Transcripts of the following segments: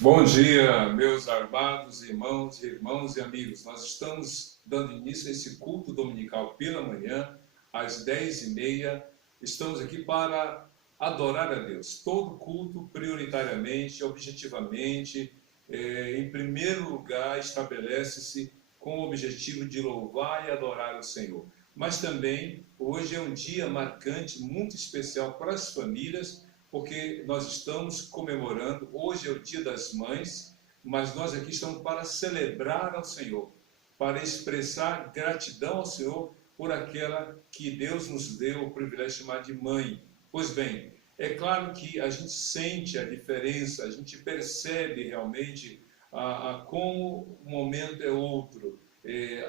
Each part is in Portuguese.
Bom dia, meus amados irmãos e amigos. Nós estamos dando início a esse culto dominical pela manhã, às 10h30. Estamos aqui para adorar a Deus. Todo culto, prioritariamente, objetivamente, em primeiro lugar, estabelece-se com o objetivo de louvar e adorar o Senhor. Mas também, hoje é um dia marcante, muito especial para as famílias, porque nós estamos comemorando, hoje é o Dia das Mães, mas nós aqui estamos para celebrar ao Senhor, para expressar gratidão ao Senhor por aquela que Deus nos deu o privilégio de chamar de mãe. Pois bem, é claro que a gente sente a diferença, a gente percebe realmente como o momento é outro.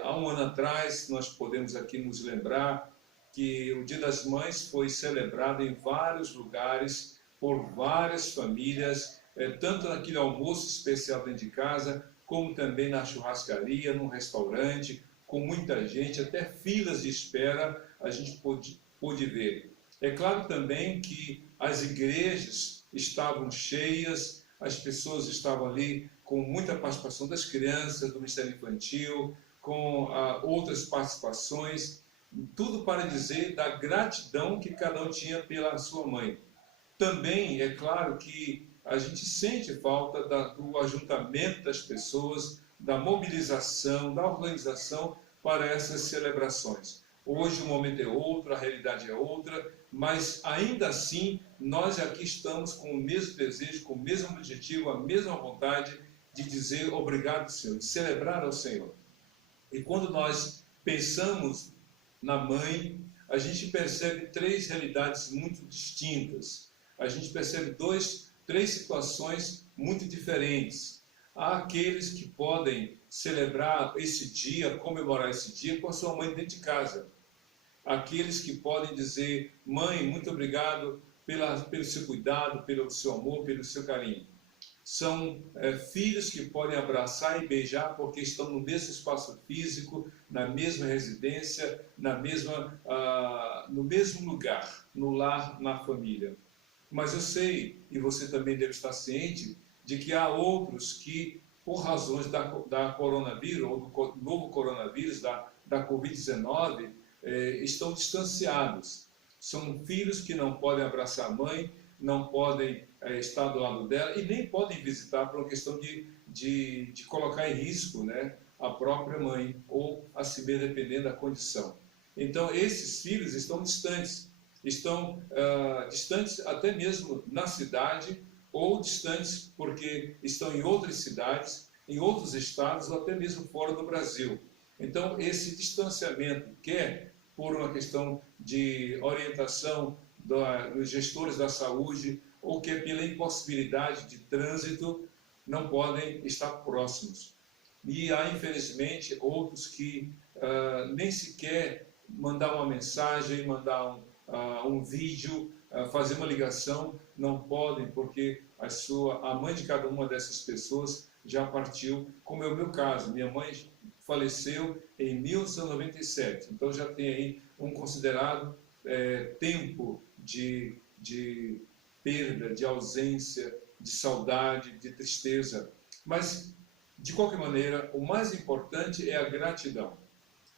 Há um ano atrás, nós podemos aqui nos lembrar que o Dia das Mães foi celebrado em vários lugares, por várias famílias, tanto naquele almoço especial dentro de casa, como também na churrascaria, num restaurante, com muita gente, até filas de espera a gente pôde ver. É claro também que as igrejas estavam cheias, as pessoas estavam ali com muita participação das crianças, do Ministério Infantil, com outras participações, tudo para dizer da gratidão que cada um tinha pela sua mãe. Também é claro que a gente sente falta do ajuntamento das pessoas, da mobilização, da organização para essas celebrações. Hoje o momento é outro, a realidade é outra, mas ainda assim nós aqui estamos com o mesmo desejo, com o mesmo objetivo, a mesma vontade de dizer obrigado, Senhor, de celebrar ao Senhor. E quando nós pensamos na mãe, a gente percebe três realidades muito distintas. A gente percebe três situações muito diferentes. Há aqueles que podem celebrar esse dia, comemorar esse dia com a sua mãe dentro de casa. Aqueles que podem dizer, mãe, muito obrigado pelo seu cuidado, pelo seu amor, pelo seu carinho. São filhos que podem abraçar e beijar porque estão no mesmo espaço físico, na mesma residência, no mesmo lugar, no lar, na família. Mas eu sei, e você também deve estar ciente, de que há outros que, por razões da coronavírus, ou do novo coronavírus, da Covid-19, estão distanciados. São filhos que não podem abraçar a mãe, não podem estar do lado dela e nem podem visitar por uma questão de colocar em risco, né, a própria mãe ou a si mesmo, dependendo da condição. Então, esses filhos estão distantes até mesmo na cidade ou distantes porque estão em outras cidades, em outros estados ou até mesmo fora do Brasil. Então, esse distanciamento, quer por uma questão de orientação dos gestores da saúde, ou que pela impossibilidade de trânsito não podem estar próximos. E há, infelizmente, outros que nem sequer mandar uma mensagem, mandar um vídeo, fazer uma ligação, não podem, porque a mãe de cada uma dessas pessoas já partiu, como é o meu caso. Minha mãe faleceu em 1997, então já tem aí um considerado tempo de perda, de ausência, de saudade, de tristeza. Mas, de qualquer maneira, o mais importante é a gratidão.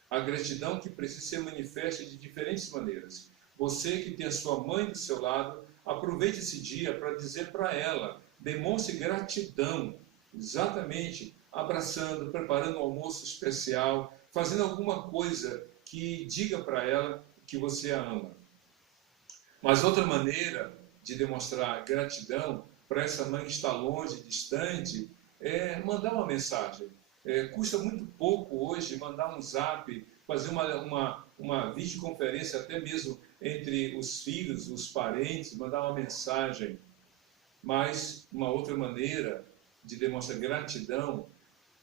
A gratidão que precisa ser manifesta de diferentes maneiras. Você que tem a sua mãe do seu lado, aproveite esse dia para dizer para ela, demonstre gratidão, exatamente, abraçando, preparando um almoço especial, fazendo alguma coisa que diga para ela que você a ama. Mas outra maneira de demonstrar gratidão para essa mãe que está longe, distante, é mandar uma mensagem. Custa muito pouco hoje mandar um zap, fazer uma videoconferência até mesmo entre os filhos, os parentes, mandar uma mensagem. Mas uma outra maneira de demonstrar gratidão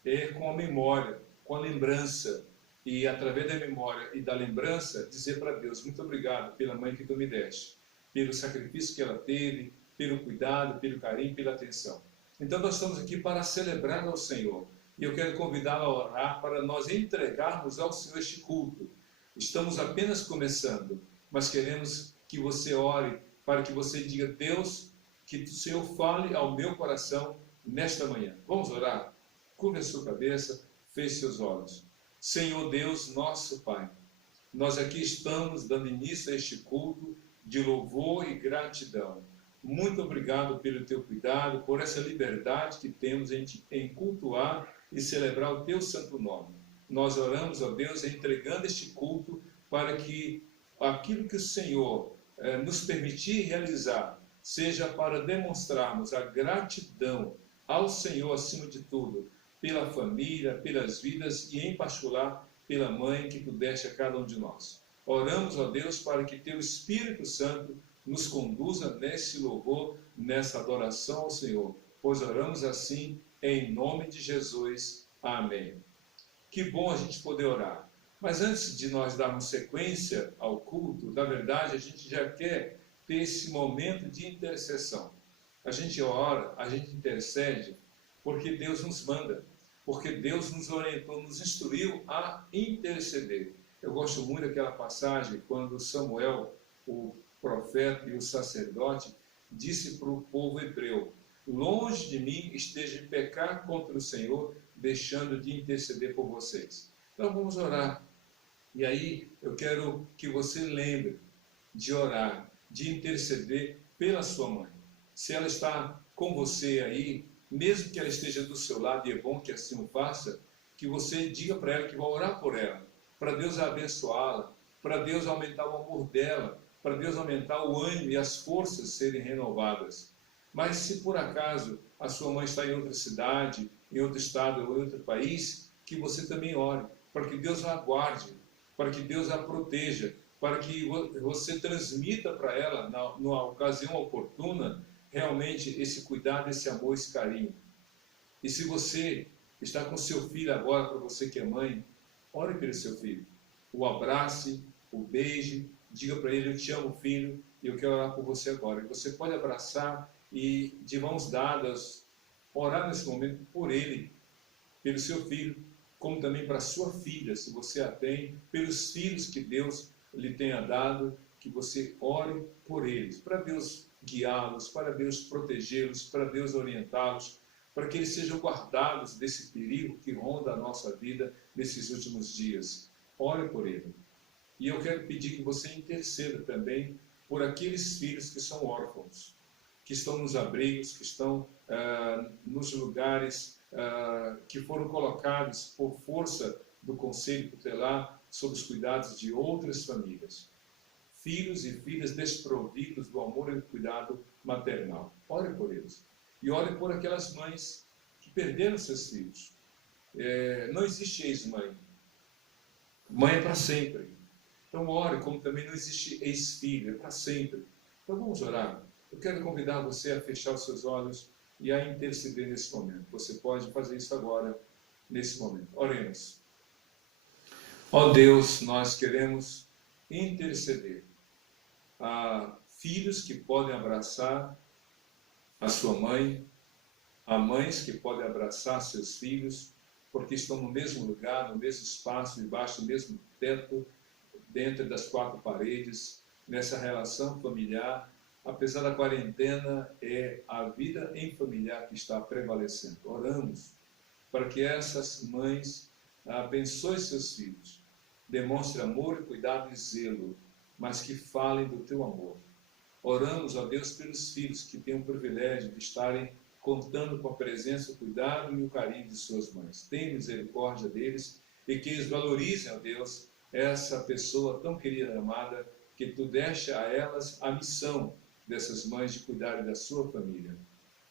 é com a memória, com a lembrança. E através da memória e da lembrança, dizer para Deus, muito obrigado pela mãe que tu me deste, pelo sacrifício que ela teve, pelo cuidado, pelo carinho, pela atenção. Então nós estamos aqui para celebrar ao Senhor. E eu quero convidá-la a orar para nós entregarmos ao Senhor este culto. Estamos apenas começando, mas queremos que você ore, para que você diga, Deus, que o Senhor fale ao meu coração nesta manhã. Vamos orar? Curva a sua cabeça, feche seus olhos. Senhor Deus, nosso Pai, nós aqui estamos dando início a este culto de louvor e gratidão. Muito obrigado pelo teu cuidado, por essa liberdade que temos em cultuar e celebrar o teu santo nome. Nós oramos, ó Deus, entregando este culto para que aquilo que o Senhor nos permitir realizar seja para demonstrarmos a gratidão ao Senhor acima de tudo, pela família, pelas vidas e em particular pela mãe que tu deste a cada um de nós. Oramos, ó Deus, para que teu Espírito Santo nos conduza nesse louvor, nessa adoração ao Senhor, pois oramos assim em nome de Jesus. Amém. Que bom a gente poder orar. Mas antes de nós darmos sequência ao culto, na verdade, a gente já quer ter esse momento de intercessão. A gente ora, a gente intercede, porque Deus nos manda, porque Deus nos orientou, nos instruiu a interceder. Eu gosto muito daquela passagem quando Samuel, o profeta e o sacerdote, disse para o povo hebreu: longe de mim esteja pecar contra o Senhor, deixando de interceder por vocês. Então vamos orar. E aí eu quero que você lembre de orar, de interceder pela sua mãe. Se ela está com você aí, mesmo que ela esteja do seu lado, e é bom que assim o faça, que você diga para ela que vai orar por ela, para Deus abençoá-la, para Deus aumentar o amor dela, para Deus aumentar o ânimo e as forças serem renovadas. Mas se por acaso a sua mãe está em outra cidade, em outro estado ou em outro país, que você também ore, para que Deus a aguarde, para que Deus a proteja, para que você transmita para ela, na ocasião oportuna, realmente esse cuidado, esse amor, esse carinho. E se você está com seu filho agora, para você que é mãe, ore pelo seu filho. O abrace, o beije, diga para ele: eu te amo, filho, e eu quero orar por você agora. E você pode abraçar e, de mãos dadas, orar nesse momento por ele, pelo seu filho, como também para a sua filha, se você a tem, pelos filhos que Deus lhe tenha dado, que você ore por eles, para Deus guiá-los, para Deus protegê-los, para Deus orientá-los, para que eles sejam guardados desse perigo que ronda a nossa vida nesses últimos dias. Ore por ele. E eu quero pedir que você interceda também por aqueles filhos que são órfãos, que estão nos abrigos, que estão nos lugares que foram colocados por força do Conselho Tutelar sob os cuidados de outras famílias. Filhos e filhas desprovidos do amor e do cuidado maternal. Ore por eles. E ore por aquelas mães que perderam seus filhos. Não existe ex-mãe. Mãe é para sempre. Então ore, como também não existe ex-filho, é para sempre. Então vamos orar. Eu quero convidar você a fechar os seus olhos e a interceder nesse momento. Você pode fazer isso agora, nesse momento. Oremos. Ó Deus, nós queremos interceder a filhos que podem abraçar a sua mãe, a mães que podem abraçar seus filhos, porque estão no mesmo lugar, no mesmo espaço, debaixo do mesmo teto, dentro das quatro paredes, nessa relação familiar. Apesar da quarentena, é a vida em familiar que está prevalecendo. Oramos para que essas mães abençoem seus filhos, demonstrem amor, cuidado e zelo, mas que falem do teu amor. Oramos, ó Deus, pelos filhos que têm o privilégio de estarem contando com a presença, o cuidado e o carinho de suas mães. Tenha misericórdia deles e que eles valorizem, ó Deus, essa pessoa tão querida e amada, que tu deste a elas a missão dessas mães de cuidarem da sua família.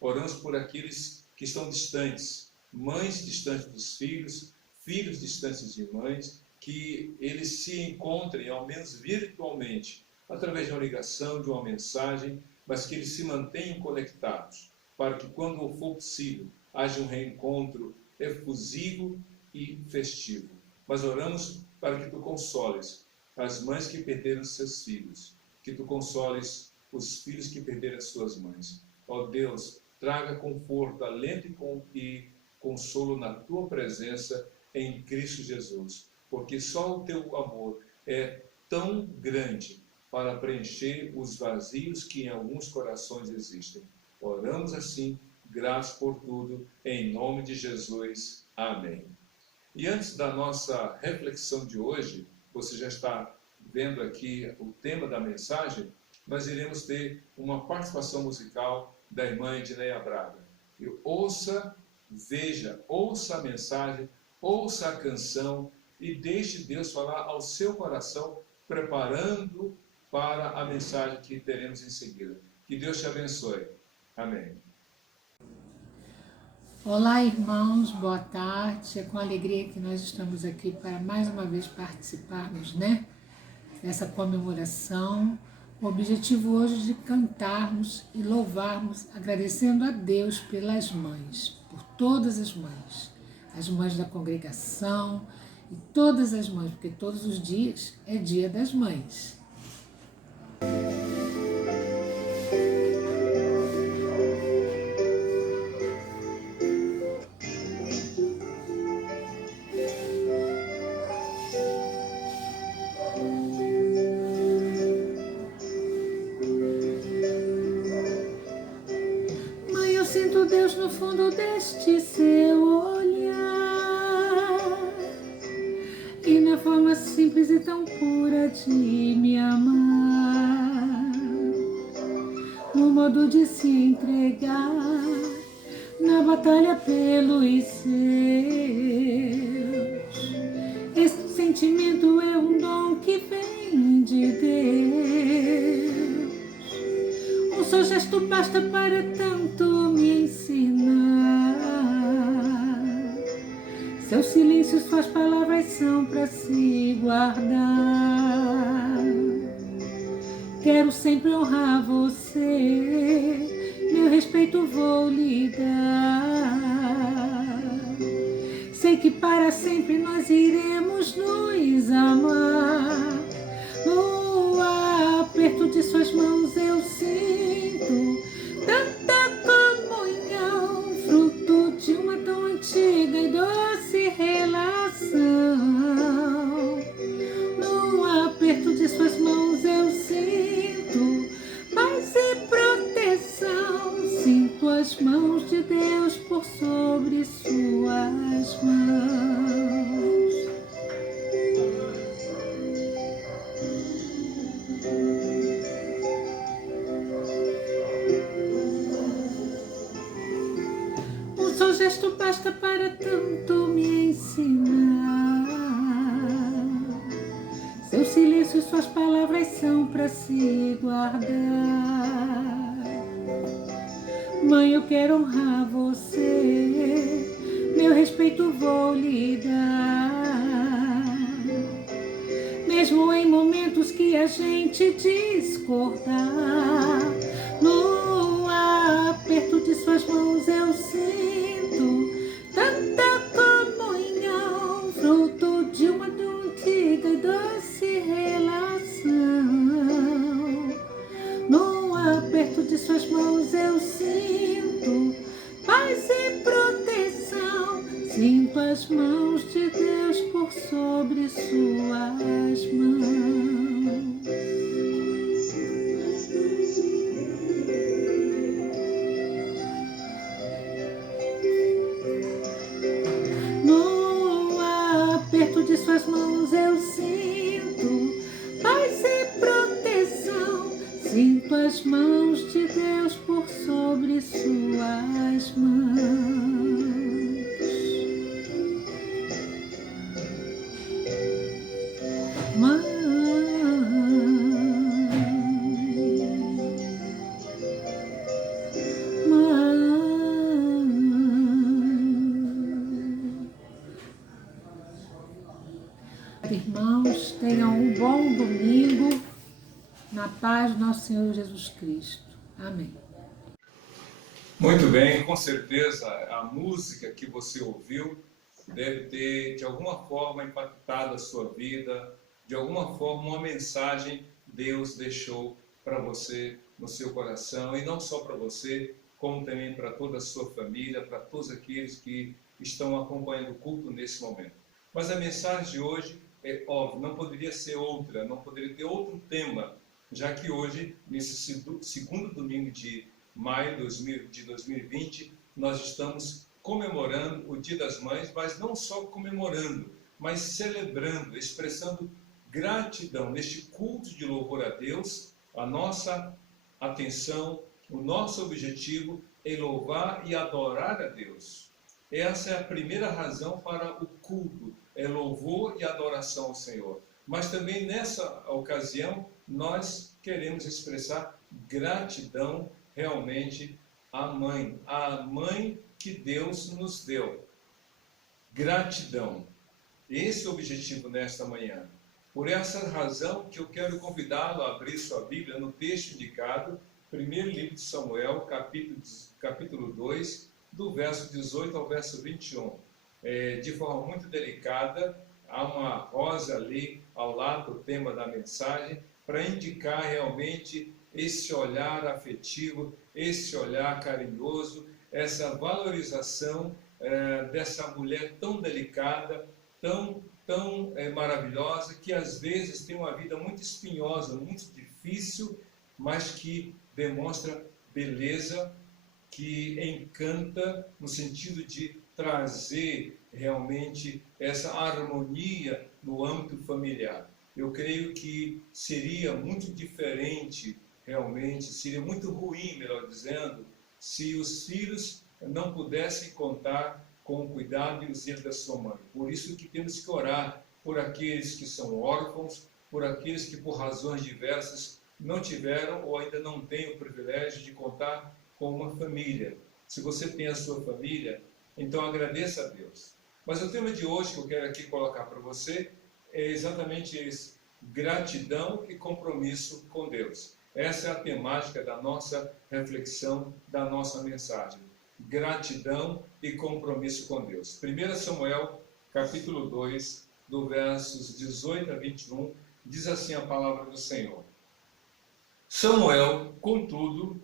Oramos por aqueles que estão distantes, mães distantes dos filhos, filhos distantes de mães, que eles se encontrem, ao menos virtualmente, através de uma ligação, de uma mensagem, mas que eles se mantenham conectados, para que, quando for possível, haja um reencontro efusivo e festivo. Mas oramos para que tu consoles as mães que perderam seus filhos, que tu consoles os filhos que perderam as suas mães. Ó Deus, traga conforto, alento e consolo na tua presença em Cristo Jesus, porque só o teu amor é tão grande para preencher os vazios que em alguns corações existem. Oramos assim graças por tudo, em nome de Jesus. Amém. E antes da nossa reflexão de hoje, você já está vendo aqui o tema da mensagem, nós iremos ter uma participação musical da irmã Edneia Braga. E ouça, veja, ouça a mensagem, ouça a canção e deixe Deus falar ao seu coração, preparando para a mensagem que teremos em seguida. Que Deus te abençoe. Amém. Olá, irmãos, boa tarde. É com alegria que nós estamos aqui para mais uma vez participarmos, dessa comemoração. O objetivo hoje de cantarmos e louvarmos, agradecendo a Deus pelas mães, por todas as mães da congregação e todas as mães, porque todos os dias é dia das mães. Sinto Deus no fundo deste seu olhar e na forma simples e tão pura de me amar, no modo de se entregar na batalha pelos seus. Esse sentimento é um dom que vem de Deus. Um só gesto basta para tanto me ensinar. Seu silêncio, suas palavras são para se guardar. Quero sempre honrar você, meu respeito vou lhe dar. Sei que para sempre nós iremos nos amar. No aperto de suas mãos eu sinto tanta comunhão, fruto de uma tão antiga e doce relação. No aperto de suas mãos eu sinto paz e proteção. Sinto as mãos de Deus por sobre suas mãos. Só gesto basta para tanto me ensinar. Seu silêncio e suas palavras são para se guardar. Mãe, eu quero honrar você, meu respeito vou lhe dar. Mesmo em momentos que a gente discordar, no aperto de suas mãos eu sinto tanta comunhão, fruto de uma antiga e doce relação. No aperto de suas mãos eu sinto paz e proteção. Sinto as mãos de Deus por sobre suas mãos. No aperto de suas mãos eu sinto paz e proteção. Sinto as mãos de Deus por sobre suas mãos. Irmãos, tenham um bom domingo, na paz do nosso Senhor Jesus Cristo. Amém. Muito bem, com certeza a música que você ouviu deve ter, de alguma forma, impactado a sua vida, de alguma forma, uma mensagem Deus deixou para você no seu coração, e não só para você, como também para toda a sua família, para todos aqueles que estão acompanhando o culto nesse momento. Mas a mensagem de hoje é óbvio, não poderia ser outra, não poderia ter outro tema, já que hoje, nesse segundo domingo de maio de 2020, nós estamos comemorando o Dia das Mães, mas não só comemorando, mas celebrando, expressando gratidão neste culto de louvor a Deus. A nossa atenção, o nosso objetivo é louvar e adorar a Deus. Essa é a primeira razão para o culto, é louvor e adoração ao Senhor. Mas também nessa ocasião nós queremos expressar gratidão realmente à mãe que Deus nos deu. Gratidão. Esse é o objetivo nesta manhã. Por essa razão que eu quero convidá-lo a abrir sua Bíblia no texto indicado, primeiro livro de Samuel, capítulo 2, do verso 18 ao verso 21. De forma muito delicada, há uma rosa ali ao lado do tema da mensagem, para indicar realmente esse olhar afetivo, esse olhar carinhoso, essa valorização dessa mulher tão delicada, tão maravilhosa, que às vezes tem uma vida muito espinhosa, muito difícil, mas que demonstra beleza, que encanta no sentido de trazer realmente essa harmonia no âmbito familiar. Eu creio que seria muito diferente, realmente, seria muito ruim, melhor dizendo, se os filhos não pudessem contar com o cuidado e o zelo da sua mãe. Por isso que temos que orar por aqueles que são órfãos, por aqueles que por razões diversas não tiveram ou ainda não têm o privilégio de contar com uma família. Se você tem a sua família, então agradeça a Deus. Mas o tema de hoje que eu quero aqui colocar para você é exatamente esse: gratidão e compromisso com Deus. Essa é a temática da nossa reflexão, da nossa mensagem. Gratidão e compromisso com Deus. 1 Samuel, capítulo 2, do versos 18 a 21, diz assim a palavra do Senhor. Samuel, contudo,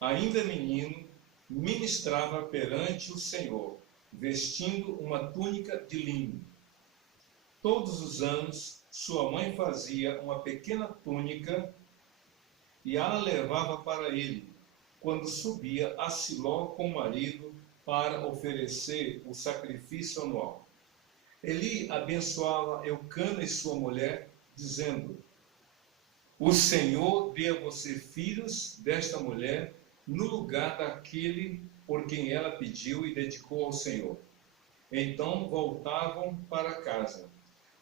ainda menino, ministrava perante o Senhor, vestindo uma túnica de linho. Todos os anos, sua mãe fazia uma pequena túnica e a levava para ele, quando subia a Siló com o marido para oferecer o sacrifício anual. Eli abençoava Eucana e sua mulher, dizendo: o Senhor dê a você filhos desta mulher, no lugar daquele por quem ela pediu e dedicou ao Senhor. Então voltavam para casa.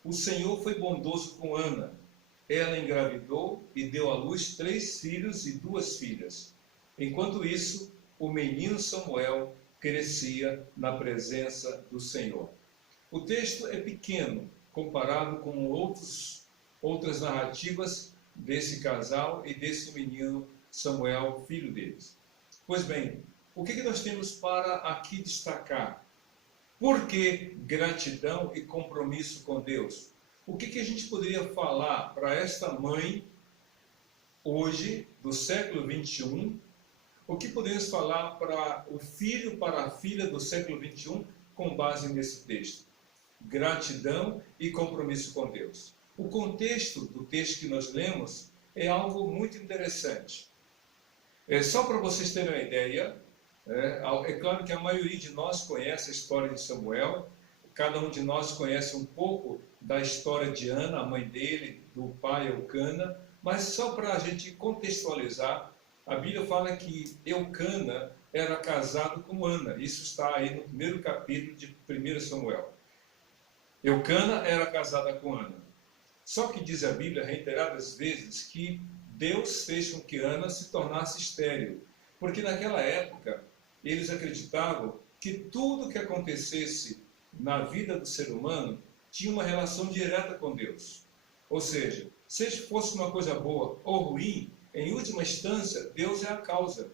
O Senhor foi bondoso com Ana. Ela engravidou e deu à luz 3 filhos e 2 filhas. Enquanto isso, o menino Samuel crescia na presença do Senhor. O texto é pequeno, comparado com outras narrativas desse casal e desse menino Samuel, filho deles. Pois bem, o que nós temos para aqui destacar? Por que gratidão e compromisso com Deus? O que a gente poderia falar para esta mãe, hoje, do século 21? O que podemos falar para o filho, para a filha do século 21, com base nesse texto? Gratidão e compromisso com Deus. O contexto do texto que nós lemos é algo muito interessante. Só para vocês terem uma ideia, é claro que a maioria de nós conhece a história de Samuel, cada um de nós conhece um pouco da história de Ana, a mãe dele, do pai Eucana, mas só para a gente contextualizar, a Bíblia fala que Eucana era casado com Ana. Isso está aí no primeiro capítulo de 1 Samuel. Eucana era casada com Ana. Só que diz a Bíblia reiteradas vezes que Deus fez com que Ana se tornasse estéril, porque naquela época eles acreditavam que tudo que acontecesse na vida do ser humano tinha uma relação direta com Deus. Ou seja, seja fosse uma coisa boa ou ruim, em última instância, Deus é a causa.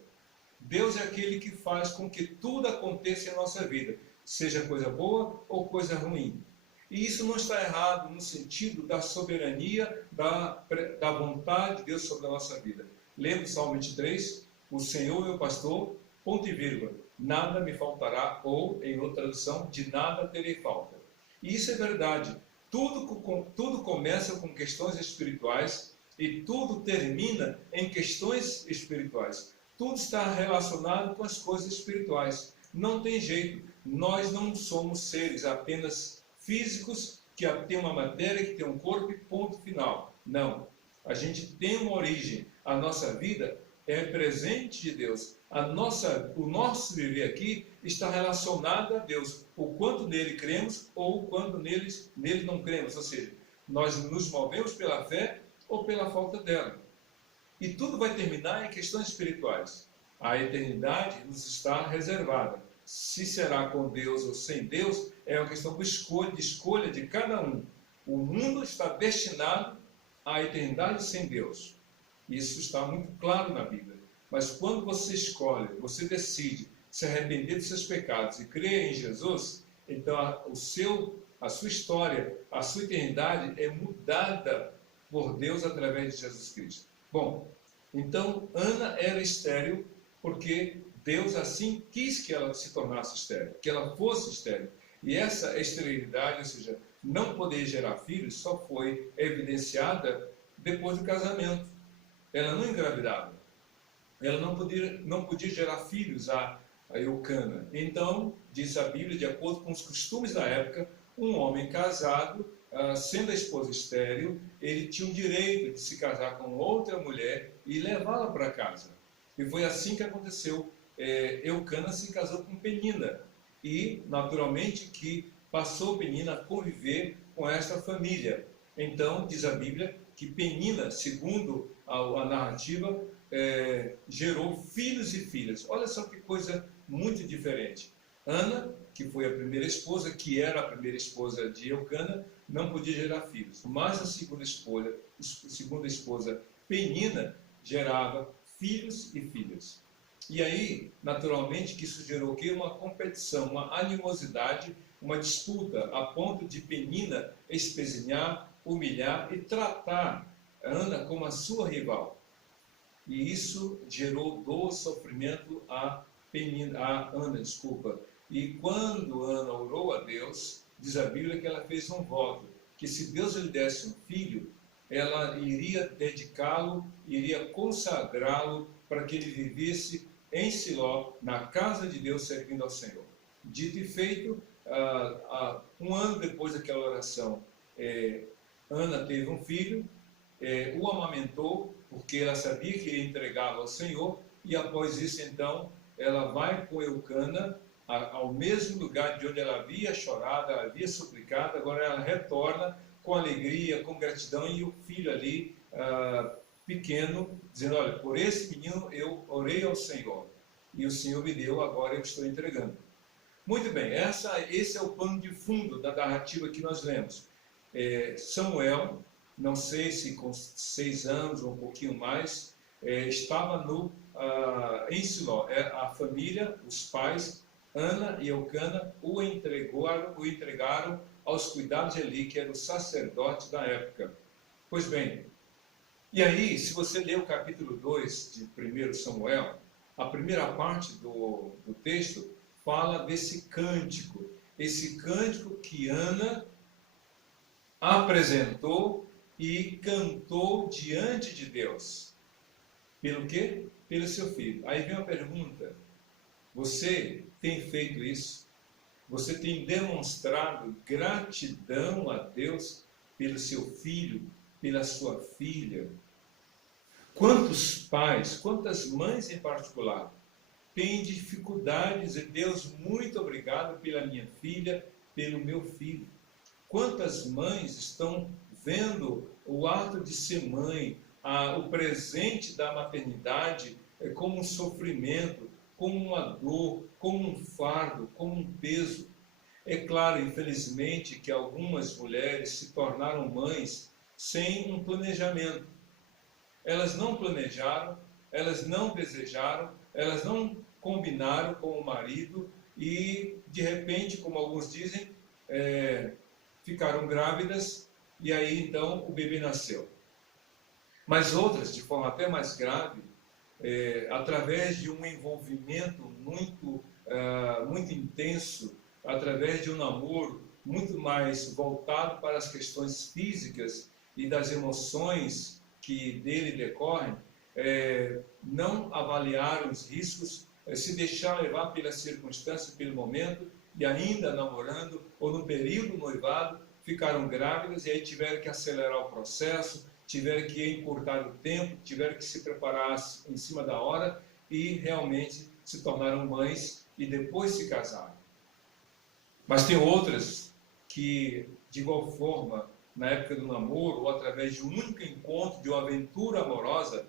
Deus é aquele que faz com que tudo aconteça em nossa vida, seja coisa boa ou coisa ruim. E isso não está errado no sentido da soberania, da vontade de Deus sobre a nossa vida. Lembra o Salmo 23? O Senhor é meu pastor, ponto e vírgula, nada me faltará, ou, em outra tradução, de nada terei falta. E isso é verdade. Tudo começa com questões espirituais e tudo termina em questões espirituais. Tudo está relacionado com as coisas espirituais. Não tem jeito. Nós não somos seres apenas físicos, que tem uma matéria, que tem um corpo e ponto final. Não. A gente tem uma origem. A nossa vida é presente de Deus. O nosso viver aqui está relacionado a Deus. O quanto nele cremos ou o quanto nele não cremos. Ou seja, nós nos movemos pela fé ou pela falta dela. E tudo vai terminar em questões espirituais. A eternidade nos está reservada. Se será com Deus ou sem Deus, é uma questão de escolha de cada um. O mundo está destinado à eternidade sem Deus. Isso está muito claro na Bíblia. Mas quando você escolhe, você decide se arrepender dos seus pecados e crer em Jesus, então a sua história, a sua eternidade é mudada por Deus através de Jesus Cristo. Bom, então Ana era estéril porque Deus assim quis que ela se tornasse estéril, que ela fosse estéril. E essa esterilidade, ou seja, não poder gerar filhos, só foi evidenciada depois do casamento. Ela não engravidava. Ela não podia gerar filhos a Eucana. Então, diz a Bíblia, de acordo com os costumes da época, um homem casado, sendo a esposa estéril, ele tinha o direito de se casar com outra mulher e levá-la para casa. E foi assim que aconteceu. Eucana se casou com Penina e, naturalmente, que passou Penina a conviver com esta família. Então, diz a Bíblia que Penina, segundo a narrativa, gerou filhos e filhas. Olha só que coisa muito diferente. Ana, que foi a primeira esposa, que era a primeira esposa de Eucana, não podia gerar filhos. Mas a segunda esposa, Penina, gerava filhos e filhas. E aí, naturalmente, que isso gerou o quê? Uma competição, uma animosidade, uma disputa, a ponto de Penina espezinhar, humilhar e tratar Ana como a sua rival. E isso gerou dor, sofrimento a Ana. E quando Ana orou a Deus, diz a Bíblia que ela fez um voto, que se Deus lhe desse um filho, ela iria dedicá-lo, iria consagrá-lo para que ele vivesse em Siló, na casa de Deus, servindo ao Senhor. Dito e feito, um ano depois daquela oração, Ana teve um filho, o amamentou, porque ela sabia que iria entregá-lo ao Senhor, e após isso, então, ela vai com Eucana ao mesmo lugar de onde ela havia chorado, ela havia suplicado, agora ela retorna com alegria, com gratidão, e o filho ali, pequeno, dizendo, olha, por esse menino eu orei ao Senhor, e o Senhor me deu, agora eu estou entregando. Muito bem, esse é o pano de fundo da narrativa que nós lemos. Samuel, não sei se com 6 anos ou um pouquinho mais, estava em Siló. A família, os pais, Ana e Eucana, o entregaram aos cuidados de Eli, que era o sacerdote da época. Pois bem, e aí, se você ler o capítulo 2 de 1 Samuel, a primeira parte do texto fala desse cântico. Esse cântico que Ana apresentou e cantou diante de Deus. Pelo quê? Pelo seu filho. Aí vem uma pergunta. Você tem feito isso? Você tem demonstrado gratidão a Deus pelo seu filho, pela sua filha? Quantos pais, quantas mães em particular, têm dificuldades e Deus, muito obrigado pela minha filha, pelo meu filho? Quantas mães estão vendo o ato de ser mãe, o presente da maternidade como um sofrimento, como uma dor, como um fardo, como um peso? É claro, infelizmente, que algumas mulheres se tornaram mães sem um planejamento. Elas não planejaram, elas não desejaram, elas não combinaram com o marido e, de repente, como alguns dizem, ficaram grávidas e aí, então, o bebê nasceu. Mas outras, de forma até mais grave, através de um envolvimento muito intenso, através de um namoro muito mais voltado para as questões físicas e das emoções que dele decorrem, não avaliaram os riscos, se deixaram levar pela circunstância, pelo momento, e ainda namorando, ou no período noivado, ficaram grávidas e aí tiveram que acelerar o processo, tiveram que encurtar o tempo, tiveram que se preparar em cima da hora e realmente se tornaram mães e depois se casaram. Mas tem outras que, de igual forma, na época do namoro, ou através de um único encontro, de uma aventura amorosa,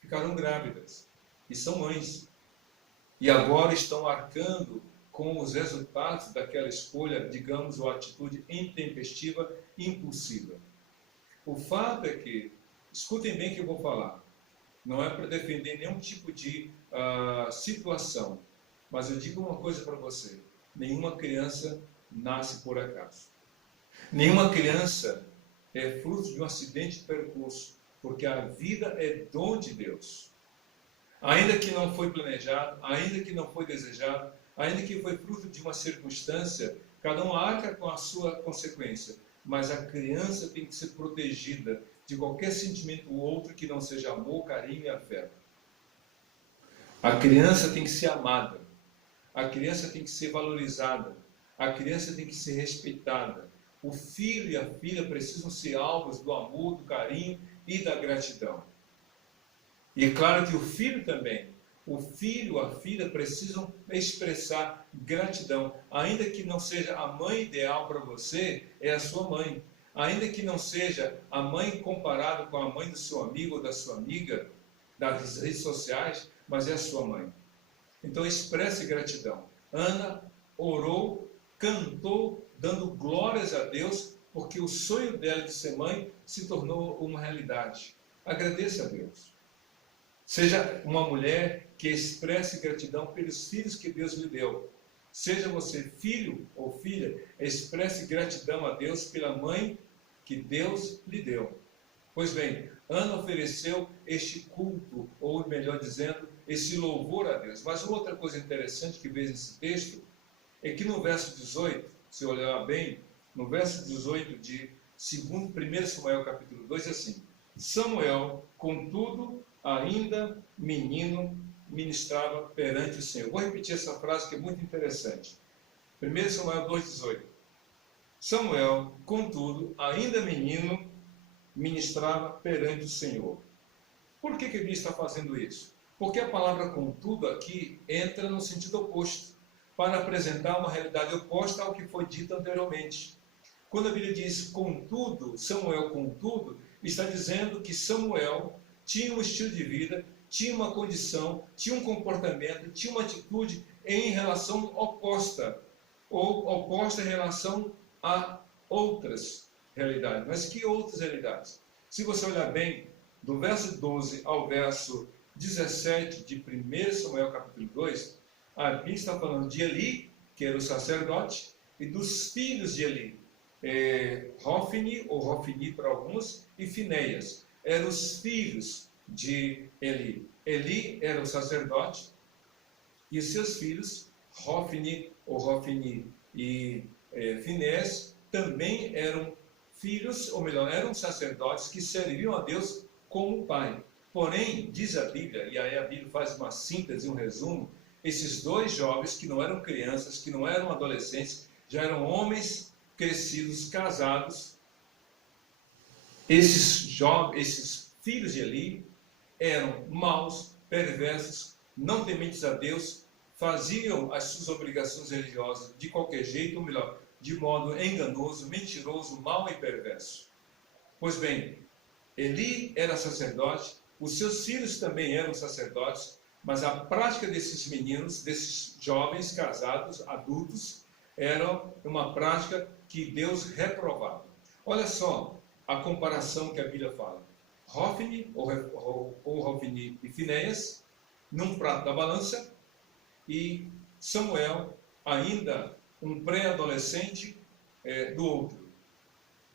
ficaram grávidas e são mães. E agora estão arcando com os resultados daquela escolha, digamos, ou atitude intempestiva, impulsiva. O fato é que, escutem bem o que eu vou falar, não é para defender nenhum tipo de situação, mas eu digo uma coisa para você: nenhuma criança nasce por acaso. Nenhuma criança é fruto de um acidente de percurso, porque a vida é dom de Deus. Ainda que não foi planejado, ainda que não foi desejado, ainda que foi fruto de uma circunstância, cada um arca com a sua consequência, mas a criança tem que ser protegida de qualquer sentimento ou outro que não seja amor, carinho e afeto. A criança tem que ser amada, a criança tem que ser valorizada, a criança tem que ser respeitada. O filho e a filha precisam ser alvos do amor, do carinho e da gratidão. E é claro que o filho também, o filho, a filha precisam expressar gratidão. Ainda que não seja a mãe ideal para você, é a sua mãe. Ainda que não seja a mãe comparada com a mãe do seu amigo ou da sua amiga, das redes sociais, mas é a sua mãe. Então expresse gratidão. Ana orou, cantou, dando glórias a Deus, porque o sonho dela de ser mãe se tornou uma realidade. Agradeça a Deus. Seja uma mulher que expresse gratidão pelos filhos que Deus lhe deu. Seja você filho ou filha, expresse gratidão a Deus pela mãe que Deus lhe deu. Pois bem, Ana ofereceu este culto, ou melhor dizendo, esse louvor a Deus. Mas outra coisa interessante que vejo nesse texto é que no verso 18, se olhar bem, no verso 18 de 1 Samuel capítulo 2, é assim: Samuel, contudo, ainda menino, ministrava perante o Senhor. Vou repetir essa frase que é muito interessante. 1 Samuel 2,18. Samuel, contudo, ainda menino, ministrava perante o Senhor. Por que a Bíblia está fazendo isso? Porque a palavra contudo aqui entra no sentido oposto, para apresentar uma realidade oposta ao que foi dito anteriormente. Quando a Bíblia diz contudo, Samuel contudo, está dizendo que Samuel tinha um estilo de vida, tinha uma condição, tinha um comportamento, tinha uma atitude em relação oposta, ou oposta em relação a outras realidades. Mas que outras realidades? Se você olhar bem, do verso 12 ao verso 17 de 1 Samuel capítulo 2, a Bíblia está falando de Eli, que era o sacerdote, e dos filhos de Eli, Hofni, ou Hofni para alguns, e Finéias. Eram os filhos de Eli. Eli era o sacerdote, e os seus filhos, Hofni, ou Hofni e Finéias, também eram filhos, ou melhor, eram sacerdotes que serviam a Deus como pai. Porém, diz a Bíblia, e aí a Bíblia faz uma síntese, um resumo, esses dois jovens que não eram crianças, que não eram adolescentes, já eram homens crescidos, casados. Esses filhos de Eli eram maus, perversos, não tementes a Deus, faziam as suas obrigações religiosas de qualquer jeito, ou melhor, de modo enganoso, mentiroso, mau e perverso. Pois bem, Eli era sacerdote, os seus filhos também eram sacerdotes, mas a prática desses meninos, desses jovens casados, adultos, era uma prática que Deus reprovava. Olha só a comparação que a Bíblia fala. Hofni, ou Hofni e Finéias, num prato da balança, e Samuel, ainda um pré-adolescente, do outro.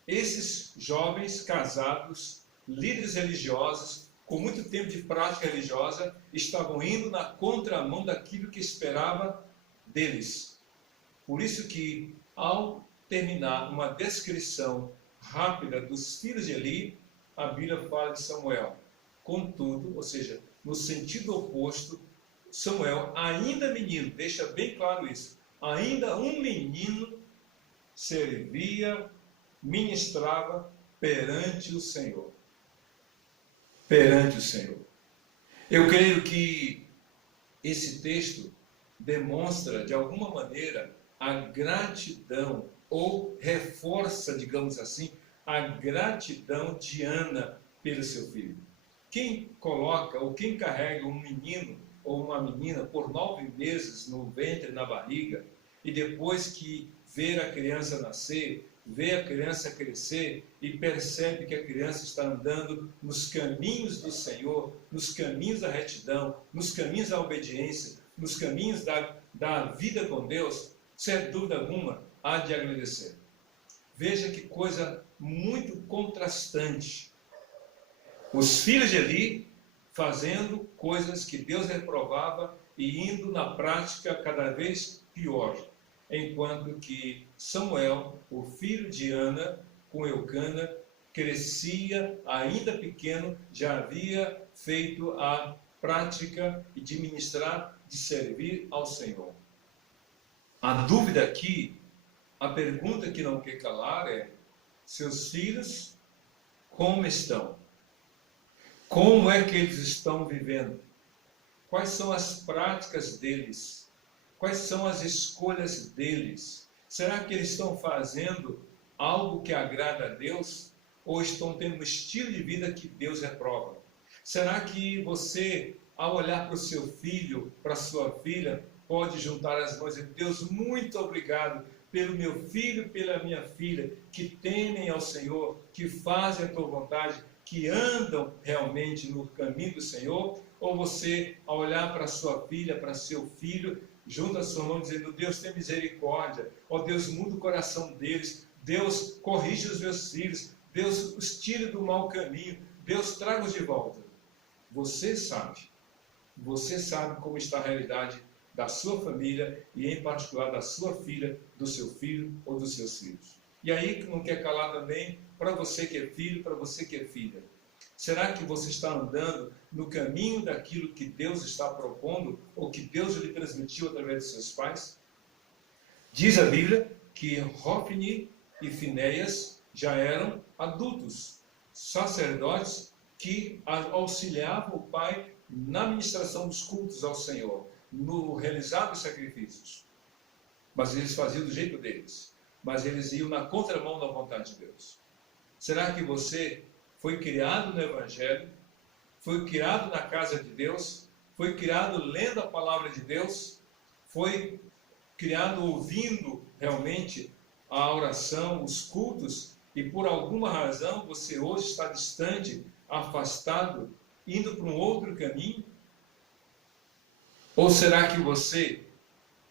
Esses jovens casados, líderes religiosos, com muito tempo de prática religiosa, estavam indo na contramão daquilo que esperava deles. Por isso que, ao terminar uma descrição rápida dos filhos de Eli, a Bíblia fala de Samuel. Contudo, ou seja, no sentido oposto, Samuel, ainda menino, deixa bem claro isso, ainda um menino servia, ministrava perante o Senhor. Perante o Senhor. Eu creio que esse texto demonstra, de alguma maneira, a gratidão, ou reforça, digamos assim, a gratidão de Ana pelo seu filho. Quem coloca ou quem carrega um menino ou uma menina por 9 meses no ventre, na barriga, e depois que vê a criança nascer, vê a criança crescer e percebe que a criança está andando nos caminhos do Senhor, nos caminhos da retidão, nos caminhos da obediência, nos caminhos da vida com Deus, sem dúvida alguma, há de agradecer. Veja que coisa muito contrastante. Os filhos de Eli fazendo coisas que Deus reprovava e indo na prática cada vez pior. Enquanto que Samuel, o filho de Ana, com Eucana, crescia, ainda pequeno, já havia feito a prática de ministrar, de servir ao Senhor. A dúvida aqui, a pergunta que não quer calar é: seus filhos, como estão? Como é que eles estão vivendo? Quais são as práticas deles? Quais são as escolhas deles? Será que eles estão fazendo algo que agrada a Deus? Ou estão tendo um estilo de vida que Deus reprova? Será que você, ao olhar para o seu filho, para a sua filha, pode juntar as mãos e dizer: Deus, muito obrigado pelo meu filho e pela minha filha, que temem ao Senhor, que fazem a tua vontade, que andam realmente no caminho do Senhor? Ou você, ao olhar para sua filha, para seu filho, junta a sua mão dizendo: Deus, tem misericórdia, ó Deus, muda o coração deles, Deus, corrige os meus filhos, Deus, os tire do mau caminho, Deus, traga-os de volta. Você sabe como está a realidade da sua família e em particular da sua filha, do seu filho ou dos seus filhos. E aí que não quer calar também, para você que é filho, para você que é filha. Será que você está andando no caminho daquilo que Deus está propondo ou que Deus lhe transmitiu através de seus pais? Diz a Bíblia que Hofni e Finéias já eram adultos, sacerdotes que auxiliavam o pai na ministração dos cultos ao Senhor, no realizar dos sacrifícios. Mas eles faziam do jeito deles. Mas eles iam na contramão da vontade de Deus. Será que você foi criado no Evangelho, foi criado na casa de Deus, foi criado lendo a palavra de Deus, foi criado ouvindo realmente a oração, os cultos, e por alguma razão você hoje está distante, afastado, indo para um outro caminho? Ou será que você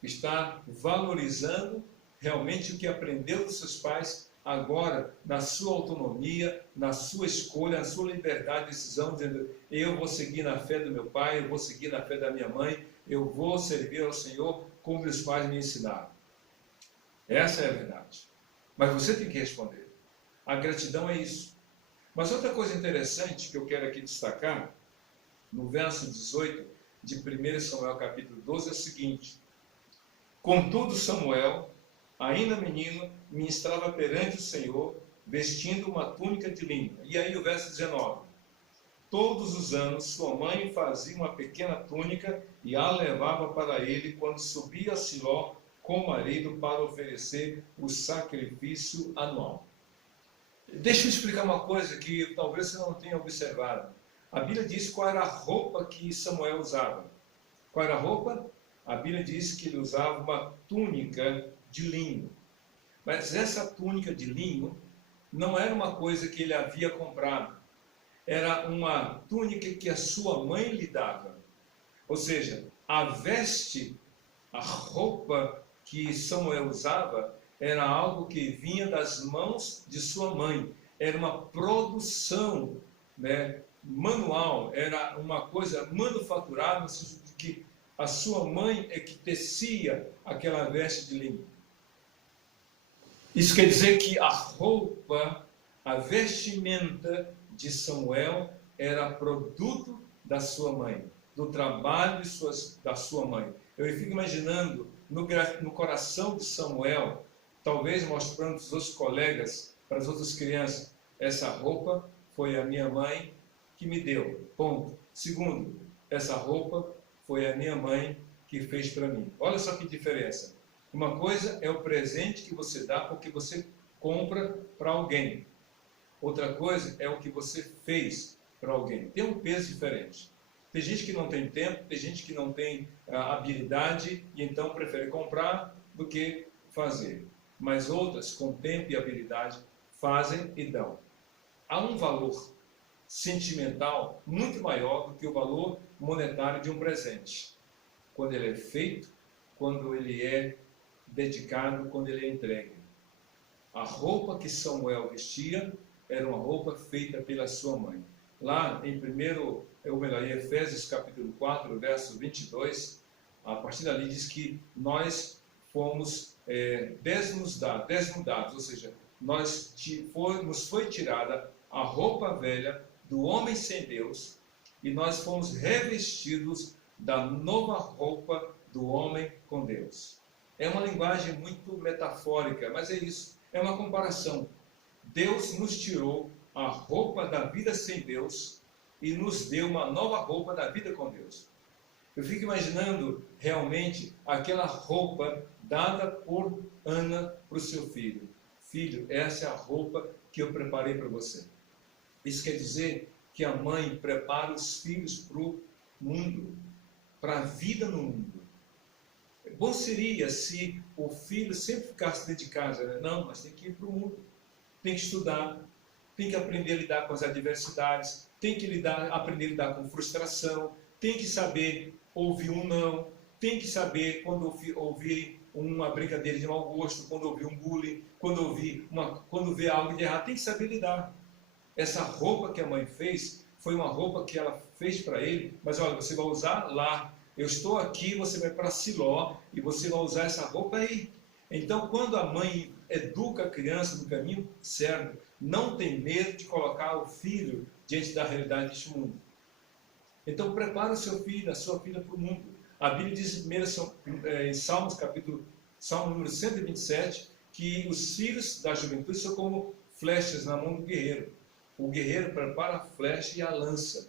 está valorizando realmente o que aprendeu dos seus pais, agora, na sua autonomia, na sua escolha, na sua liberdade de decisão, dizendo: eu vou seguir na fé do meu pai, eu vou seguir na fé da minha mãe, eu vou servir ao Senhor como meus pais me ensinaram? Essa é a verdade. Mas você tem que responder. A gratidão é isso. Mas outra coisa interessante que eu quero aqui destacar, no verso 18 de 1 Samuel capítulo 12, é o seguinte: contudo Samuel, ainda menino, ministrava perante o Senhor, vestindo uma túnica de linho. E aí o verso 19: todos os anos sua mãe fazia uma pequena túnica e a levava para ele quando subia a Siló com o marido para oferecer o sacrifício anual. Deixa eu explicar uma coisa que talvez você não tenha observado. A Bíblia diz qual era a roupa que Samuel usava. Qual era a roupa? A Bíblia diz que ele usava uma túnica de linho. Mas essa túnica de linho não era uma coisa que ele havia comprado. Era uma túnica que a sua mãe lhe dava. Ou seja, a veste, a roupa que Samuel usava, era algo que vinha das mãos de sua mãe. Era uma produção, manual, era uma coisa manufaturada, no sentido de que a sua mãe é que tecia aquela veste de linho. Isso quer dizer que a roupa, a vestimenta de Samuel era produto da sua mãe, do trabalho da sua mãe. Eu fico imaginando no coração de Samuel, talvez mostrando para os outros colegas, para as outras crianças, essa roupa foi a minha mãe que me deu, ponto. Segundo, essa roupa foi a minha mãe que fez para mim. Olha só que diferença. Uma coisa é o presente que você dá porque você compra para alguém. Outra coisa é o que você fez para alguém. Tem um peso diferente. Tem gente que não tem tempo, tem gente que não tem habilidade e então prefere comprar do que fazer. Mas outras, com tempo e habilidade, fazem e dão. Há um valor sentimental muito maior do que o valor monetário de um presente. Quando ele é feito, quando ele é dedicado, quando ele é entregue. A roupa que Samuel vestia era uma roupa feita pela sua mãe. Lá em em Efésios capítulo 4, verso 22, a partir dali diz que nós fomos desnudados, ou seja, nos foi tirada a roupa velha do homem sem Deus e nós fomos revestidos da nova roupa do homem com Deus. É uma linguagem muito metafórica, mas é isso, é uma comparação. Deus nos tirou a roupa da vida sem Deus e nos deu uma nova roupa da vida com Deus. Eu fico imaginando realmente aquela roupa dada por Ana para o seu filho. Filho, essa é a roupa que eu preparei para você. Isso quer dizer que a mãe prepara os filhos para o mundo, para a vida no mundo. Bom seria se o filho sempre ficasse dentro de casa, né? Não, mas tem que ir para o mundo, tem que estudar, tem que aprender a lidar com as adversidades, tem que aprender a lidar com frustração, tem que saber ouvir um não, tem que saber quando ouvir uma brincadeira de mau gosto, quando ouvir um bullying, quando vê algo de errado, tem que saber lidar. Essa roupa que a mãe fez foi uma roupa que ela fez para ele, mas olha, você vai usar lá. Eu estou aqui, você vai para Siló e você vai usar essa roupa aí. Então, quando a mãe educa a criança no caminho certo, não tem medo de colocar o filho diante da realidade deste mundo. Então, prepara o seu filho, a sua filha para o mundo. A Bíblia diz em Salmo número 127, que os filhos da juventude são como flechas na mão do guerreiro. O guerreiro prepara a flecha e a lança.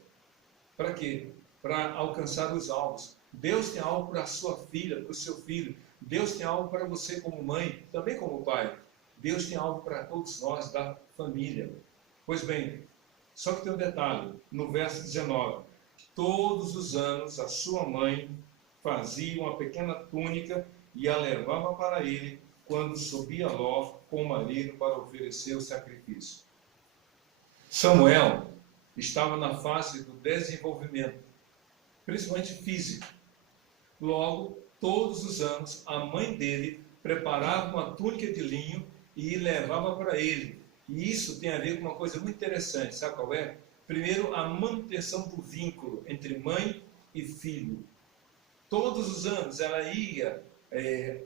Para quê? Para alcançar os alvos. Deus tem algo para a sua filha, para o seu filho. Deus tem algo para você como mãe, também como pai. Deus tem algo para todos nós da família. Pois bem, só que tem um detalhe, no verso 19. Todos os anos a sua mãe fazia uma pequena túnica e a levava para ele quando subia Ló com o marido para oferecer o sacrifício. Samuel estava na fase do desenvolvimento, principalmente físico. Logo, todos os anos, a mãe dele preparava uma túnica de linho e levava para ele. E isso tem a ver com uma coisa muito interessante, sabe qual é? Primeiro, a manutenção do vínculo entre mãe e filho. Todos os anos ela ia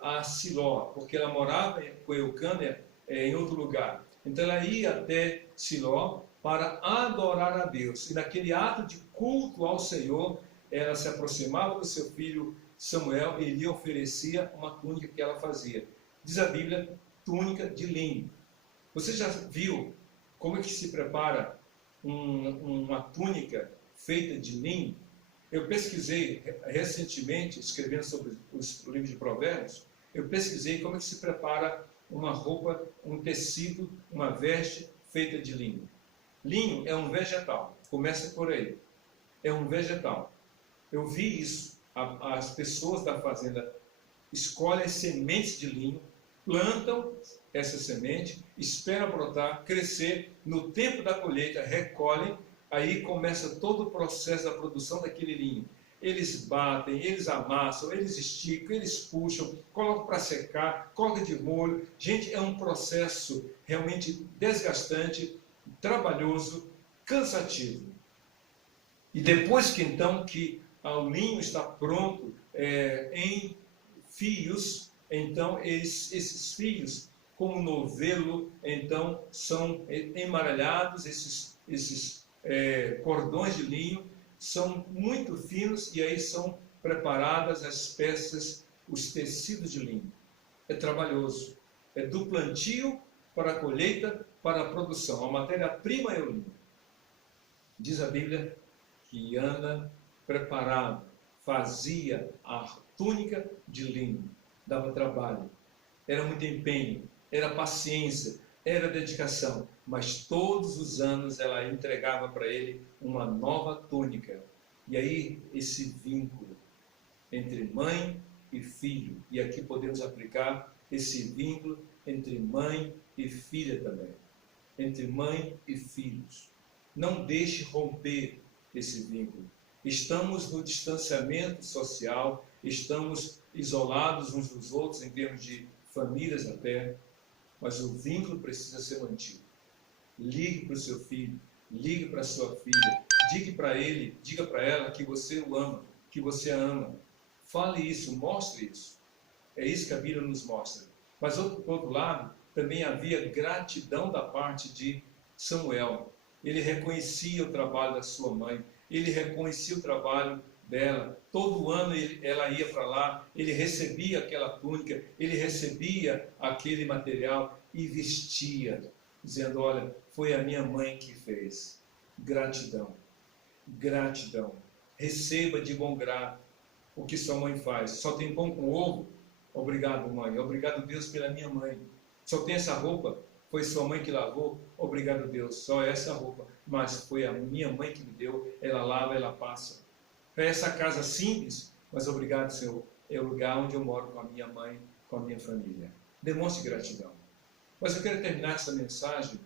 a Siló, porque ela morava com Eucânia em outro lugar. Então ela ia até Siló para adorar a Deus. E naquele ato de culto ao Senhor, ela se aproximava do seu filho Samuel e lhe oferecia uma túnica que ela fazia. Diz a Bíblia, túnica de linho. Você já viu como é que se prepara uma túnica feita de linho? Eu pesquisei recentemente, escrevendo sobre o livro de Provérbios, eu pesquisei como é que se prepara uma roupa, um tecido, uma veste feita de linho. Linho é um vegetal, começa por aí. É um vegetal. Eu vi isso. As pessoas da fazenda escolhem sementes de linho, plantam essa semente, esperam brotar, crescer. No tempo da colheita, recolhem. Aí começa todo o processo da produção daquele linho. Eles batem, eles amassam, eles esticam, eles puxam, colocam para secar, colocam de molho. Gente, é um processo realmente desgastante, trabalhoso, cansativo. E depois que então que o linho está pronto em fios, então esses fios, como novelo, então são emaralhados, esses cordões de linho, são muito finos e aí são preparadas as peças, os tecidos de linho. É trabalhoso, é do plantio para a colheita, para a produção. A matéria-prima é o linho. Diz a Bíblia que Ana preparava, fazia a túnica de linho, dava trabalho, era muito empenho, era paciência, era dedicação, mas todos os anos ela entregava para ele uma nova túnica. E aí esse vínculo entre mãe e filho, e aqui podemos aplicar esse vínculo entre mãe e filha também, entre mãe e filhos. Não deixe romper esse vínculo. Estamos no distanciamento social, estamos isolados uns dos outros em termos de famílias até, mas o vínculo precisa ser mantido. Ligue para o seu filho, ligue para a sua filha, diga para ele, diga para ela que você o ama, que você a ama. Fale isso, mostre isso. É isso que a Bíblia nos mostra. Mas, por outro lado, também havia gratidão da parte de Samuel. Ele reconhecia o trabalho da sua mãe, ele reconhecia o trabalho dela. Todo ano ela ia para lá, ele recebia aquela túnica, ele recebia aquele material e vestia, dizendo: olha, foi a minha mãe que fez. Gratidão, gratidão. Receba de bom grado o que sua mãe faz. Só tem pão com ovo? Obrigado, mãe. Obrigado, Deus, pela minha mãe. Só tem essa roupa? Foi sua mãe que lavou? Obrigado, Deus. Só essa roupa. Mas foi a minha mãe que me deu. Ela lava, ela passa. É essa casa simples, mas obrigado, Senhor. É o lugar onde eu moro com a minha mãe, com a minha família. Demonstre gratidão. Mas eu quero terminar essa mensagem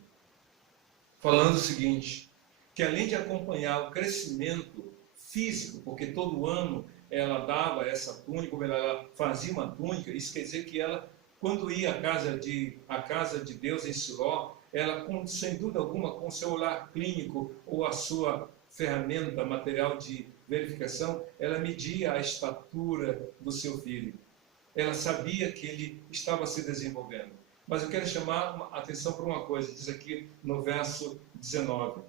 falando o seguinte, que além de acompanhar o crescimento físico, porque todo ano ela dava essa túnica, ela fazia uma túnica, isso quer dizer que ela, quando ia à casa de Deus em Siló, ela, sem dúvida alguma, com seu olhar clínico ou a sua ferramenta, material de verificação, ela media a estatura do seu filho. Ela sabia que ele estava se desenvolvendo. Mas eu quero chamar a atenção para uma coisa, diz aqui no verso 19.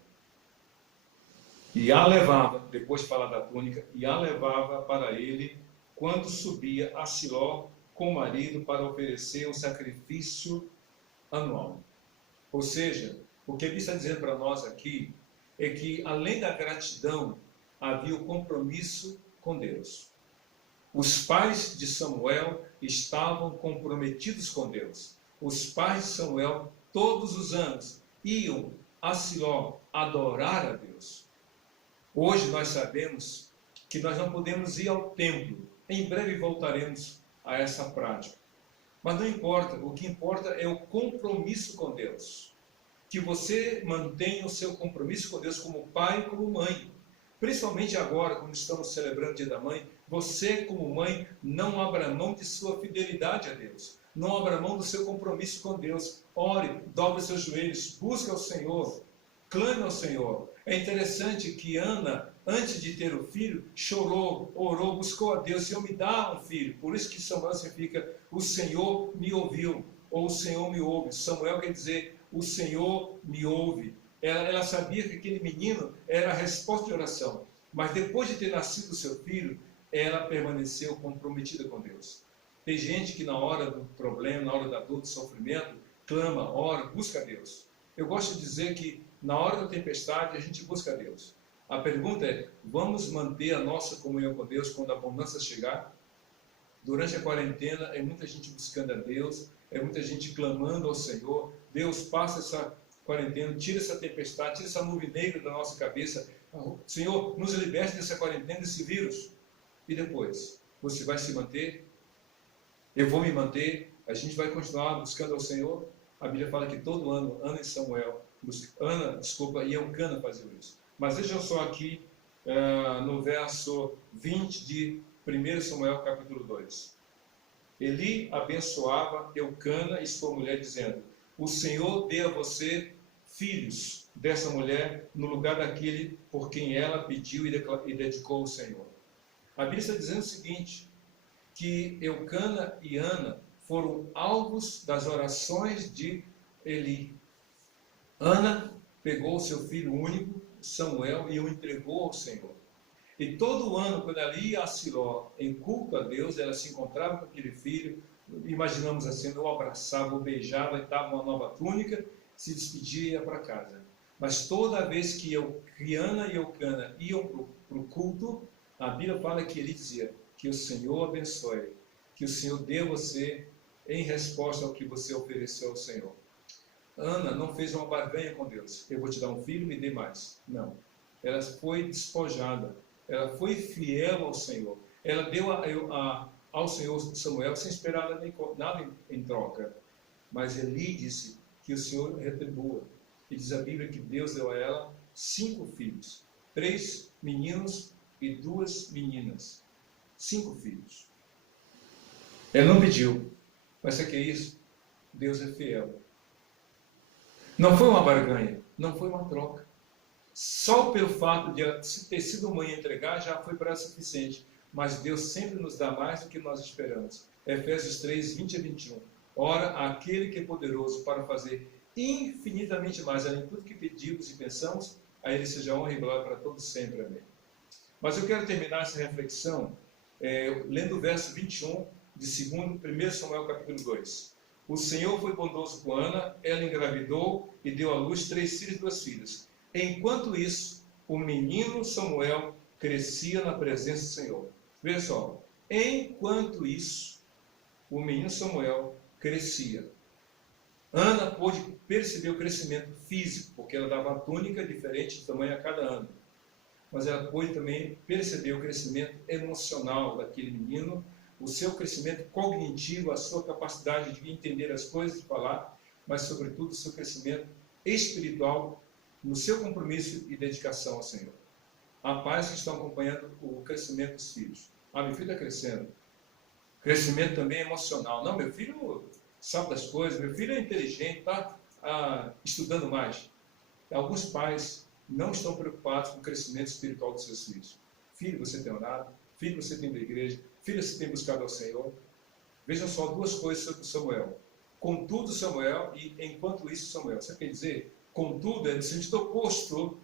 E a levava, depois de falar da túnica, e a levava para ele quando subia a Siló com o marido para oferecer o sacrifício anual. Ou seja, o que ele está dizendo para nós aqui é que, além da gratidão, havia o compromisso com Deus. Os pais de Samuel estavam comprometidos com Deus. Os pais de Samuel, todos os anos, iam a Siló adorar a Deus. Hoje nós sabemos que nós não podemos ir ao templo. Em breve voltaremos a essa prática. Mas não importa, o que importa é o compromisso com Deus. Que você mantenha o seu compromisso com Deus como pai e como mãe. Principalmente agora, quando estamos celebrando o Dia da Mãe, você como mãe não abra mão de sua fidelidade a Deus. Não abra mão do seu compromisso com Deus. Ore, dobre seus joelhos, busque ao Senhor, clame ao Senhor. É interessante que Ana, antes de ter o filho, chorou, orou, buscou a Deus: Senhor, me dá um filho. Por isso que Samuel significa o Senhor me ouviu, ou o Senhor me ouve. Samuel quer dizer o Senhor me ouve. Ela sabia que aquele menino era a resposta de oração. Mas depois de ter nascido o seu filho, ela permaneceu comprometida com Deus. Tem gente que na hora do problema, na hora da dor, do sofrimento, clama, ora, busca a Deus. Eu gosto de dizer que na hora da tempestade a gente busca a Deus. A pergunta é: vamos manter a nossa comunhão com Deus quando a bonança chegar? Durante a quarentena é muita gente buscando a Deus, é muita gente clamando ao Senhor. Deus, passa essa quarentena, tira essa tempestade, tira essa nuvem negra da nossa cabeça. Senhor, nos liberte dessa quarentena, desse vírus. E depois, você vai se manter? Eu vou me manter? A gente vai continuar buscando ao Senhor? A Bíblia fala que todo ano, Ana e Eucana faziam isso. Mas veja só aqui, no verso 20 de 1 Samuel capítulo 2. Eli abençoava Eucana e sua mulher, dizendo: o Senhor dê a você filhos dessa mulher no lugar daquele por quem ela pediu e dedicou ao Senhor. A Bíblia está dizendo o seguinte, que Eucana e Ana foram alvos das orações de Eli. Ana pegou o seu filho único, Samuel e o entregou ao Senhor. E todo ano, quando ela ia a Siló em culto a Deus, ela se encontrava com aquele filho, imaginamos assim, o abraçava, o beijava, e dava uma nova túnica, se despedia e ia para casa. Mas toda vez que Criana e Eucana iam para o culto, a Bíblia fala que ele dizia: que o Senhor abençoe, que o Senhor dê a você em resposta ao que você ofereceu ao Senhor. Ana não fez uma barganha com Deus: eu vou te dar um filho, me dê mais. Não. Ela foi despojada, ela foi fiel ao Senhor. Ela deu ao Senhor Samuel sem esperar nada em troca. Mas Eli disse que o Senhor retribua. E diz a Bíblia que Deus deu a ela 5 filhos, 3 meninos e 2 meninas. 5 filhos. Ela não pediu, mas sabe o que é isso? Deus é fiel. Não foi uma barganha, não foi uma troca. Só pelo fato de ter sido mãe entregar já foi para ela suficiente. Mas Deus sempre nos dá mais do que nós esperamos. Efésios 3, 20 a 21. Ora, aquele que é poderoso para fazer infinitamente mais além de tudo que pedimos e pensamos, a Ele seja honra e glória para todos sempre. Amém. Mas eu quero terminar essa reflexão lendo o verso 21 de 1 Samuel capítulo 2. O Senhor foi bondoso com Ana, ela engravidou e deu à luz 3 filhos e 2 filhas. Enquanto isso, o menino Samuel crescia na presença do Senhor. Veja só, enquanto isso, o menino Samuel crescia. Ana pôde perceber o crescimento físico, porque ela dava uma túnica diferente de tamanho a cada ano. Mas ela pôde também perceber o crescimento emocional daquele menino, o seu crescimento cognitivo, a sua capacidade de entender as coisas, de falar, mas sobretudo o seu crescimento espiritual no seu compromisso e dedicação ao Senhor. Há pais que estão acompanhando o crescimento dos filhos. Meu filho está crescendo. Crescimento também emocional. Não, meu filho sabe das coisas, meu filho é inteligente, está estudando mais. Alguns pais não estão preocupados com o crescimento espiritual dos seus filhos. Filho, você tem orado? Filho, você tem ido à igreja? Filho, você tem buscado ao Senhor? Vejam só 2 coisas sobre Samuel. Contudo, Samuel, e enquanto isso, Samuel. Você quer dizer, contudo, é no sentido oposto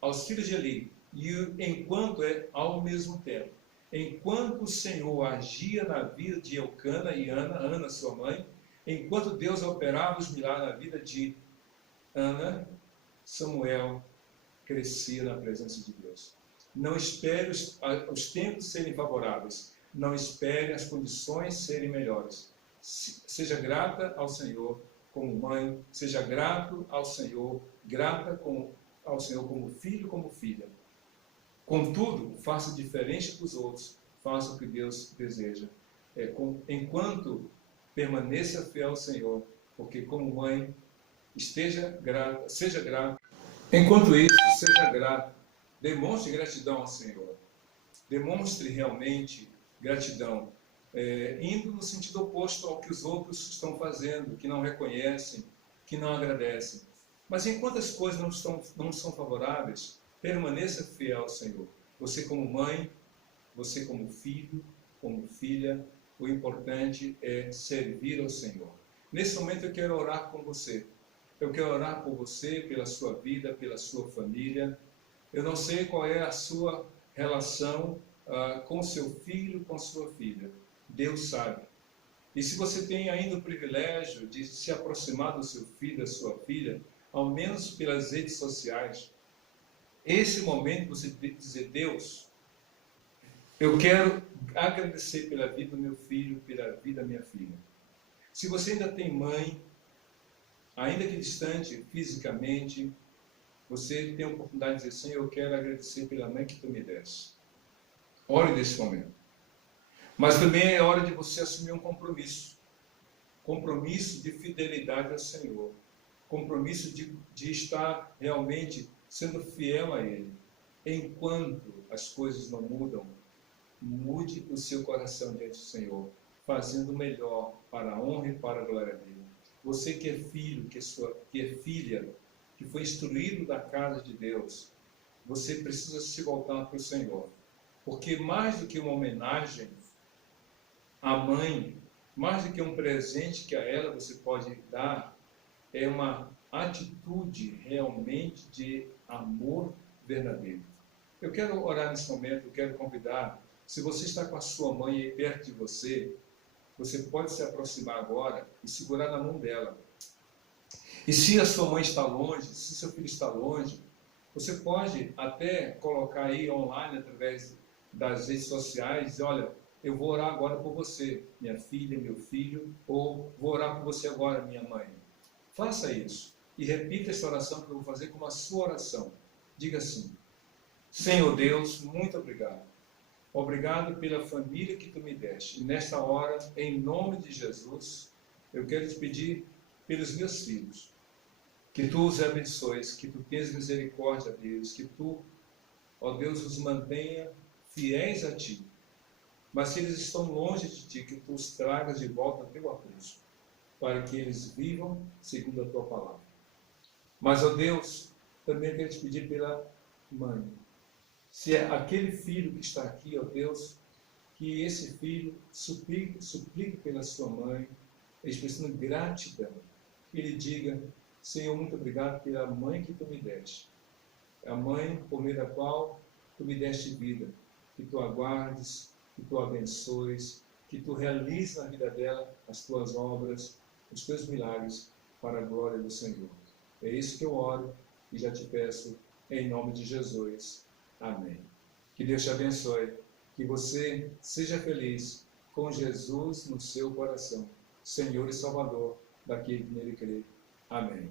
aos filhos de Eli. E enquanto é ao mesmo tempo. Enquanto o Senhor agia na vida de Eucana e Ana, sua mãe, enquanto Deus operava os milagres na vida de Ana, Samuel crescia na presença de Deus. Não espere os tempos serem favoráveis. Não espere as condições serem melhores. Seja grata ao Senhor como mãe. Seja grato ao Senhor. Grata ao Senhor como filho, como filha. Contudo, faça diferente dos outros. Faça o que Deus deseja. Enquanto permaneça fiel ao Senhor. Porque como mãe, seja grata. Enquanto isso, seja grato. Demonstre gratidão ao Senhor. Demonstre realmente gratidão. Indo no sentido oposto ao que os outros estão fazendo, que não reconhecem, que não agradecem. Mas enquanto as coisas não são favoráveis, permaneça fiel ao Senhor. Você como mãe, você como filho, como filha, o importante é servir ao Senhor. Nesse momento eu quero orar com você. Eu quero orar por você, pela sua vida, pela sua família. Eu não sei qual é a sua relação com seu filho, com sua filha. Deus sabe. E se você tem ainda o privilégio de se aproximar do seu filho, da sua filha, ao menos pelas redes sociais, esse momento você dizer: Deus, eu quero agradecer pela vida do meu filho, pela vida da minha filha. Se você ainda tem mãe, ainda que distante fisicamente, você tem a oportunidade de dizer: Senhor, eu quero agradecer pela mãe que tu me deste. Ore nesse momento. Mas também é hora de você assumir um compromisso. Compromisso de fidelidade ao Senhor. Compromisso de estar realmente sendo fiel a Ele. Enquanto as coisas não mudam, mude o seu coração diante do Senhor, fazendo o melhor para a honra e para a glória dele. Você que é filho, que é filha, que foi instruído da casa de Deus, você precisa se voltar para o Senhor. Porque mais do que uma homenagem à mãe, mais do que um presente que a ela você pode dar, é uma atitude realmente de amor verdadeiro. Eu quero orar nesse momento, eu quero convidar, se você está com a sua mãe aí perto de você, você pode se aproximar agora e segurar na mão dela. E se a sua mãe está longe, se seu filho está longe, você pode até colocar aí online, através das redes sociais, dizer, olha, eu vou orar agora por você, minha filha, meu filho, ou vou orar por você agora, minha mãe. Faça isso e repita essa oração que eu vou fazer como a sua oração. Diga assim: Senhor Deus, muito obrigado. Obrigado pela família que tu me deste. E nesta hora, em nome de Jesus, eu quero te pedir pelos meus filhos, que tu os abençoes, que tu tenhas misericórdia deles, que tu, ó Deus, os mantenha fiéis a ti. Mas se eles estão longe de ti, que tu os tragas de volta ao teu aprisco, para que eles vivam segundo a tua palavra. Mas, ó Deus, também quero te pedir pela mãe. Se é aquele filho que está aqui, ó Deus, que esse filho suplique pela sua mãe, expressando gratidão. Que ele diga: Senhor, muito obrigado pela mãe que tu me deste. A mãe por meio da qual tu me deste vida. Que tu aguardes, que tu abençoes, que tu realizes na vida dela as tuas obras, os teus milagres, para a glória do Senhor. É isso que eu oro e já te peço, em nome de Jesus. Amém. Que Deus te abençoe, que você seja feliz com Jesus no seu coração, Senhor e Salvador daquele que nele crê. Amém.